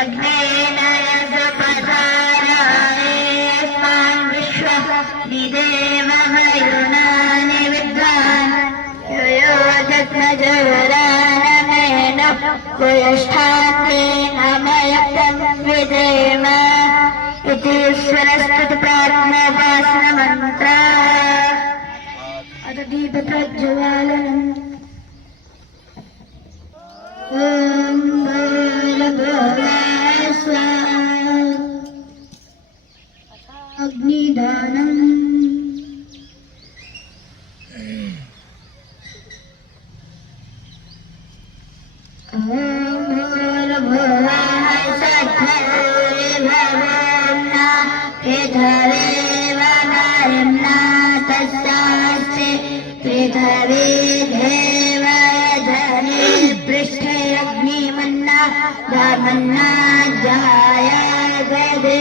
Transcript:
अग्नेन यजपधारायस्मान् विश्वः निदेवमयुनानि विद्वान् यो जग्मजवरानमेन कुयष्ठान्तेनामयक्तं विदेम इति स्वरस्तुतिप्रार्थनोपासनमन्त्रा। अथ दीपप्रज्वालनम्। ॐ भूर्भुवः स्वः अग्निदानम्। ॐ भूर्भुवः स्वः पृथ्वीव नारिम्ना तस्यास्ति पृथ्वी देव धनी पृष्ठे अग्निमन्ना धामन्ना जाया गदे।